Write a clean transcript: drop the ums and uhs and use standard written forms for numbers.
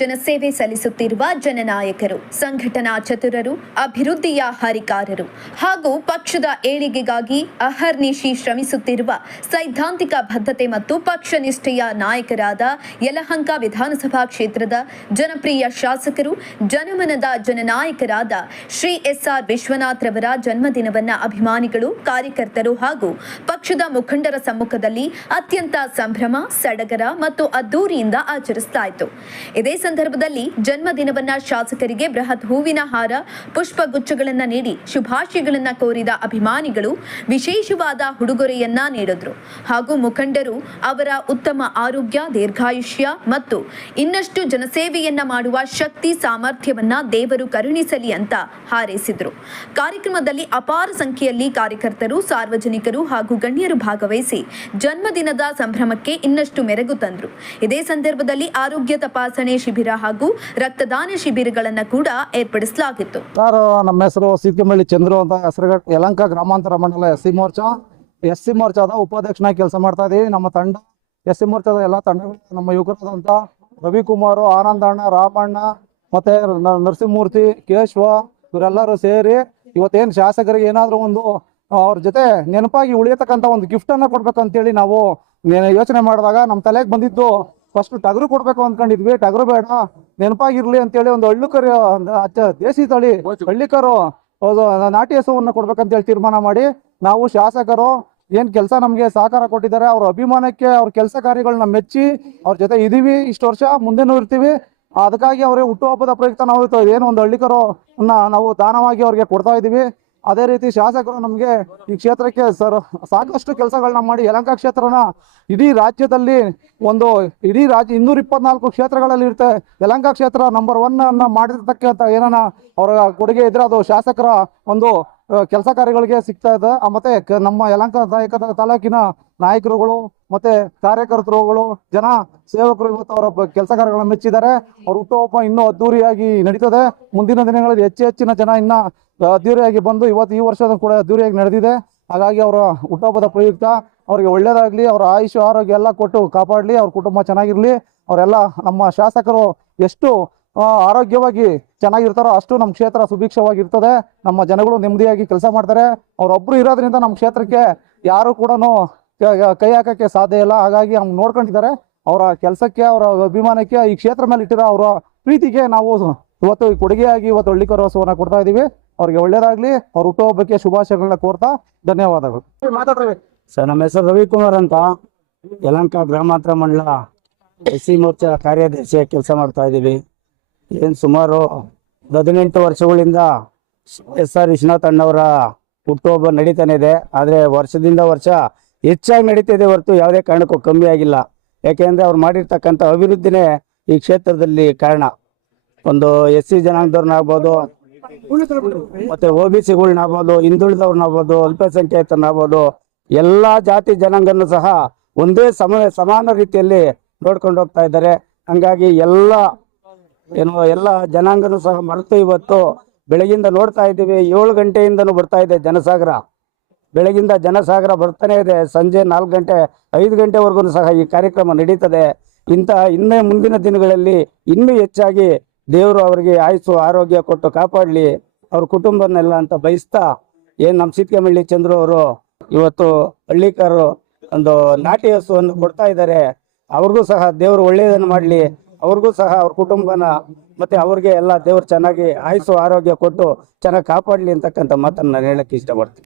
ಜನಸೇವೆ ಸಲ್ಲಿಸುತ್ತಿರುವ ಜನನಾಯಕರು, ಸಂಘಟನಾ ಚತುರರು, ಅಭಿವೃದ್ಧಿಯ ಹರಿಕಾರರು ಹಾಗೂ ಪಕ್ಷದ ಏಳಿಗೆಗಾಗಿ ಅಹರ್ನಿಶಿ ಶ್ರಮಿಸುತ್ತಿರುವ ಸೈದ್ಧಾಂತಿಕ ಬದ್ಧತೆ ಮತ್ತು ಪಕ್ಷ ನಿಷ್ಠೆಯ ನಾಯಕರಾದ ಯಲಹಂಕ ವಿಧಾನಸಭಾ ಕ್ಷೇತ್ರದ ಜನಪ್ರಿಯ ಶಾಸಕರು, ಜನಮನದ ಜನನಾಯಕರಾದ ಶ್ರೀ ಎಸ್.ಆರ್. ವಿಶ್ವನಾಥ್ ರವರ ಜನ್ಮದಿನವನ್ನ ಅಭಿಮಾನಿಗಳು, ಕಾರ್ಯಕರ್ತರು ಹಾಗೂ ಪಕ್ಷದ ಮುಖಂಡರ ಸಮ್ಮುಖದಲ್ಲಿ ಅತ್ಯಂತ ಸಂಭ್ರಮ, ಸಡಗರ ಮತ್ತು ಅದ್ದೂರಿಯಿಂದ ಆಚರಿಸಲಾಯಿತು. ಇದೇ ಸಂದರ್ಭದಲ್ಲಿ ಜನ್ಮದಿನವನ್ನ ಶಾಸಕರಿಗೆ ಬೃಹತ್ ಹೂವಿನ ಹಾರ, ಪುಷ್ಪಗುಚ್ಛಗಳನ್ನು ನೀಡಿ ಶುಭಾಶಯಗಳನ್ನು ಕೋರಿದ ಅಭಿಮಾನಿಗಳು ವಿಶೇಷವಾದ ಉಡುಗೊರೆಯನ್ನ ನೀಡಿದ್ರು ಹಾಗೂ ಮುಖಂಡರು ಅವರ ಉತ್ತಮ ಆರೋಗ್ಯ, ದೀರ್ಘಾಯುಷ್ಯ ಮತ್ತು ಇನ್ನಷ್ಟು ಜನಸೇವೆಯನ್ನ ಮಾಡುವ ಶಕ್ತಿ, ಸಾಮರ್ಥ್ಯವನ್ನ ದೇವರು ಕರುಣಿಸಲಿ ಅಂತ ಹಾರೈಸಿದ್ರು. ಕಾರ್ಯಕ್ರಮದಲ್ಲಿ ಅಪಾರ ಸಂಖ್ಯೆಯಲ್ಲಿ ಕಾರ್ಯಕರ್ತರು, ಸಾರ್ವಜನಿಕರು ಹಾಗೂ ಗಣ್ಯರು ಭಾಗವಹಿಸಿ ಜನ್ಮದಿನದ ಸಂಭ್ರಮಕ್ಕೆ ಇನ್ನಷ್ಟು ಮೆರುಗು ತಂದರು. ಇದೇ ಸಂದರ್ಭದಲ್ಲಿ ಆರೋಗ್ಯ ತಪಾಸಣೆ ಶಿಬಿರ ಹಾಗೂ ರಕ್ತದಾನ ಶಿಬಿರಗಳನ್ನು ಕೂಡ ಏರ್ಪಡಿಸಲಾಗಿತ್ತು. ನಮ್ಮ ಹೆಸರು ಸಿದ್ಕಮಳ್ಳಿ ಚಂದ್ರು ಅಂತ ಹೆಸರು. ಯಲಹಂಕ ಗ್ರಾಮಾಂತರ ಮಂಡಲ ಎಸ್ ಸಿ ಮೋರ್ಚಾದ ಉಪಾಧ್ಯಕ್ಷನಾಗಿ ಕೆಲಸ ಮಾಡ್ತಾ ಇದೀವಿ. ನಮ್ಮ ತಂಡ ಎಸ್ ಸಿ ಮೋರ್ಚಾದ ಎಲ್ಲ ತಂಡಗಳು ನಮ್ಮ ಯುವಕರಾದಂಥ ರವಿಕುಮಾರ್, ಆನಂದಣ್ಣ, ರಾಮಣ್ಣ ಮತ್ತೆ ನರಸಿಂಹಮೂರ್ತಿ, ಕೇಶವ ಇವರೆಲ್ಲರೂ ಸೇರಿ ಇವತ್ತೇನು ಶಾಸಕರಿಗೆ ಏನಾದರೂ ಒಂದು ಅವ್ರ ಜೊತೆ ನೆನಪಾಗಿ ಉಳಿಯತಕ್ಕಂಥ ಒಂದು ಗಿಫ್ಟನ್ನು ಕೊಡ್ಬೇಕಂತೇಳಿ ನಾವು ಯೋಚನೆ ಮಾಡಿದಾಗ ನಮ್ಮ ತಲೆಗೆ ಬಂದಿದ್ದು ಫಸ್ಟ್ ಟಗರು ಕೊಡ್ಬೇಕು ಅಂದ್ಕೊಂಡಿದ್ವಿ. ಟಗರು ಬೇಡ, ನೆನಪಾಗಿರ್ಲಿ ಅಂತೇಳಿ ಒಂದು ಹಳ್ಳಿಕರು, ದೇಸಿ ತಳಿ ಹಳ್ಳಿಕರು ನಾಟಿ ಹಸುವನ್ನು ಕೊಡ್ಬೇಕಂತೇಳಿ ತೀರ್ಮಾನ ಮಾಡಿ ನಾವು ಶಾಸಕರು ಏನ್ ಕೆಲಸ ನಮ್ಗೆ ಸಹಕಾರ ಕೊಟ್ಟಿದ್ದಾರೆ, ಅವ್ರ ಅಭಿಮಾನಕ್ಕೆ, ಅವ್ರ ಕೆಲಸ ಕಾರ್ಯಗಳನ್ನ ಮೆಚ್ಚಿ ಅವ್ರ ಜೊತೆ ಇದೀವಿ. ಇಷ್ಟು ವರ್ಷ ಮುಂದೆನೂ ಇರ್ತೀವಿ. ಅದಕ್ಕಾಗಿ ಅವ್ರಿಗೆ ಹುಟ್ಟುಹಬ್ಬದ ಪ್ರಯುಕ್ತ ನಾವು ಏನು ಒಂದು ಹಳ್ಳಿಕರು ನಾವು ದಾನವಾಗಿ ಅವ್ರಿಗೆ ಕೊಡ್ತಾ ಇದೀವಿ. ಅದೇ ರೀತಿ ಶಾಸಕರು ನಮಗೆ ಈ ಕ್ಷೇತ್ರಕ್ಕೆ ಸಾಕಷ್ಟು ಕೆಲಸಗಳನ್ನ ಮಾಡಿ ಯಲಹಂಕ ಕ್ಷೇತ್ರನ ಇಡೀ ರಾಜ್ಯದಲ್ಲಿ ಇಡೀ ರಾಜ್ಯ 224 ಕ್ಷೇತ್ರಗಳಲ್ಲಿ ಇರುತ್ತೆ. ಯಲಹಂಕ ಕ್ಷೇತ್ರ ನಂಬರ್ 1 ಅನ್ನ ಮಾಡಿರ್ತಕ್ಕಂಥ ಏನಾನ ಅವರ ಕೊಡುಗೆ ಇದ್ರೆ ಅದು ಶಾಸಕರ ಒಂದು ಕೆಲಸ ಕಾರ್ಯಗಳಿಗೆ ಸಿಗ್ತಾ ಇದೆ. ಮತ್ತೆ ನಮ್ಮ ಯಲಹಂಕ ತಾಲೂಕಿನ ನಾಯಕರುಗಳು ಮತ್ತೆ ಕಾರ್ಯಕರ್ತರುಗಳು, ಜನ ಸೇವಕರು ಇವತ್ತು ಅವರ ಕೆಲಸ ಕಾರ್ಯಗಳನ್ನು ಮೆಚ್ಚಿದ್ದಾರೆ. ಅವ್ರ ಹುಟ್ಟುಹಬ್ಬ ಇನ್ನೂ ಅದ್ದೂರಿಯಾಗಿ ನಡೀತದೆ. ಮುಂದಿನ ದಿನಗಳಲ್ಲಿ ಹೆಚ್ಚಿನ ಜನ ಇನ್ನ ಅದ್ದೂರಿಯಾಗಿ ಬಂದು ಇವತ್ತು ಈ ವರ್ಷದ ಕೂಡ ಅದ್ದೂರಿಯಾಗಿ ನಡೆದಿದೆ. ಹಾಗಾಗಿ ಅವರ ಹುಟ್ಟುಹಬ್ಬದ ಪ್ರಯುಕ್ತ ಅವ್ರಿಗೆ ಒಳ್ಳೇದಾಗ್ಲಿ, ಅವರ ಆಯುಷ್ ಆರೋಗ್ಯ ಎಲ್ಲ ಕೊಟ್ಟು ಕಾಪಾಡಲಿ, ಅವ್ರ ಕುಟುಂಬ ಚೆನ್ನಾಗಿರ್ಲಿ. ಅವರೆಲ್ಲ ನಮ್ಮ ಶಾಸಕರು ಎಷ್ಟು ಆರೋಗ್ಯವಾಗಿ ಚೆನ್ನಾಗಿರ್ತಾರೋ ಅಷ್ಟು ನಮ್ಮ ಕ್ಷೇತ್ರ ಸುಭಿಕ್ಷವಾಗಿರ್ತದೆ. ನಮ್ಮ ಜನಗಳು ನೆಮ್ಮದಿಯಾಗಿ ಕೆಲಸ ಮಾಡ್ತಾರೆ. ಅವರೊಬ್ರು ಇರೋದ್ರಿಂದ ನಮ್ಮ ಕ್ಷೇತ್ರಕ್ಕೆ ಯಾರು ಕೂಡ ಕೈ ಹಾಕಕ್ಕೆ ಸಾಧ್ಯ ಇಲ್ಲ. ಹಾಗಾಗಿ ಅವ್ರು ನೋಡ್ಕೊಂಡಿದ್ದಾರೆ. ಅವರ ಕೆಲಸಕ್ಕೆ, ಅವರ ಅಭಿಮಾನಕ್ಕೆ, ಈ ಕ್ಷೇತ್ರ ಮೇಲೆ ಇಟ್ಟಿರೋ ಅವರ ಪ್ರೀತಿಗೆ ನಾವು ಇವತ್ತು ಕೊಡುಗೆಯಾಗಿ ಇವತ್ತು ಹಳ್ಳಿಕರೋತ್ಸವನ ಕೊಡ್ತಾ ಇದೀವಿ. ಅವ್ರಿಗೆ ಒಳ್ಳೇದಾಗ್ಲಿ, ಅವ್ರ ಹುಟ್ಟುಹಬ್ಬಕ್ಕೆ ಶುಭಾಶಯಗಳನ್ನ ಕೋರ್ತಾ ಧನ್ಯವಾದಗಳು. ಸರ್, ನಮ್ಮ ಹೆಸರು ರವಿಕುಮಾರ್ ಅಂತ, ಯಲಹಂಕ ಗ್ರಾಮಾಂತರ ಮಂಡಲ ಎಸ್ ಸಿ ಮೋರ್ಚಾ ಕಾರ್ಯದರ್ಶಿಯಾಗಿ ಕೆಲಸ ಮಾಡ್ತಾ ಇದ್ದೀವಿ. ಏನು ಸುಮಾರು 18 ವರ್ಷಗಳಿಂದ ಎಸ್.ಆರ್. ವಿಶ್ವನಾಥ್ ಅಣ್ಣವರ ಹುಟ್ಟುಹಬ್ಬ ನಡೀತಾನೆ ಇದೆ. ಆದರೆ ವರ್ಷದಿಂದ ವರ್ಷ ಹೆಚ್ಚಾಗಿ ನಡೀತಿದೆ ಹೊರತು ಯಾವುದೇ ಕಾರಣಕ್ಕೂ ಕಮ್ಮಿ ಆಗಿಲ್ಲ. ಯಾಕೆಂದರೆ ಅವ್ರು ಮಾಡಿರ್ತಕ್ಕಂಥ ಅಭಿವೃದ್ಧಿನೇ ಈ ಕ್ಷೇತ್ರದಲ್ಲಿ ಕಾರಣ. ಒಂದು ಎಸ್ ಸಿ ಜನಾಂಗದವ್ರನ್ನಾಗ್ಬೋದು, ಮತ್ತೆ ಒ ಬಿ ಸಿಗಳನ್ನಾಗ್ಬೋದು, ಹಿಂದುಳಿದವ್ರನ್ನಾಗ್ಬೋದು, ಅಲ್ಪಸಂಖ್ಯಾತರನ್ನಾಗ್ಬೋದು, ಎಲ್ಲ ಜಾತಿ ಜನಾಂಗನೂ ಸಹ ಒಂದೇ ಸಮಾನ ರೀತಿಯಲ್ಲಿ ನೋಡ್ಕೊಂಡು ಹೋಗ್ತಾ ಇದ್ದಾರೆ. ಹಂಗಾಗಿ ಎಲ್ಲ ಜನಾಂಗನೂ ಸಹ ಮರೆತು ಇವತ್ತು ಬೆಳಗಿಂದ ನೋಡ್ತಾ ಇದ್ದೀವಿ. 7 ಗಂಟೆಯಿಂದನೂ ಬರ್ತಾ ಇದೆ ಜನಸಾಗರ. ಬೆಳಗಿಂದ ಜನಸಾಗರ ಬರ್ತಾನೆ ಇದೆ. ಸಂಜೆ 4 ಗಂಟೆ 5 ಗಂಟೆವರೆಗೂ ಸಹ ಈ ಕಾರ್ಯಕ್ರಮ ನಡೀತದೆ. ಇನ್ನೇ ಮುಂದಿನ ದಿನಗಳಲ್ಲಿ ಇನ್ನೂ ಹೆಚ್ಚಾಗಿ ದೇವರು ಅವರಿಗೆ ಆಯುಸ್ಸು ಆರೋಗ್ಯ ಕೊಟ್ಟು ಕಾಪಾಡಲಿ, ಅವ್ರ ಕುಟುಂಬನೆಲ್ಲ ಅಂತ ಬಯಸ್ತಾ, ಏನು ನಮ್ಮ ಸಿದ್ಕಮಳ್ಳಿ ಚಂದ್ರು ಅವರು ಇವತ್ತು ಹಳ್ಳಿಕಾರರು ಒಂದು ನಾಟಿ ಹಸುವನ್ನು ಕೊಡ್ತಾ ಇದ್ದಾರೆ. ಅವ್ರಿಗೂ ಸಹ ದೇವರು ಒಳ್ಳೆಯದನ್ನು ಮಾಡಲಿ, ಅವ್ರಿಗೂ ಸಹ ಅವ್ರ ಕುಟುಂಬನ ಮತ್ತೆ ಅವ್ರಿಗೆ ಎಲ್ಲ ದೇವರು ಚೆನ್ನಾಗಿ ಆಯುಸ್ಸು ಆರೋಗ್ಯ ಕೊಟ್ಟು ಚೆನ್ನಾಗಿ ಕಾಪಾಡಲಿ ಅಂತಕ್ಕಂಥ ಮಾತನ್ನು ನಾನು ಹೇಳಕ್ಕೆ ಇಷ್ಟಪಡ್ತೀನಿ.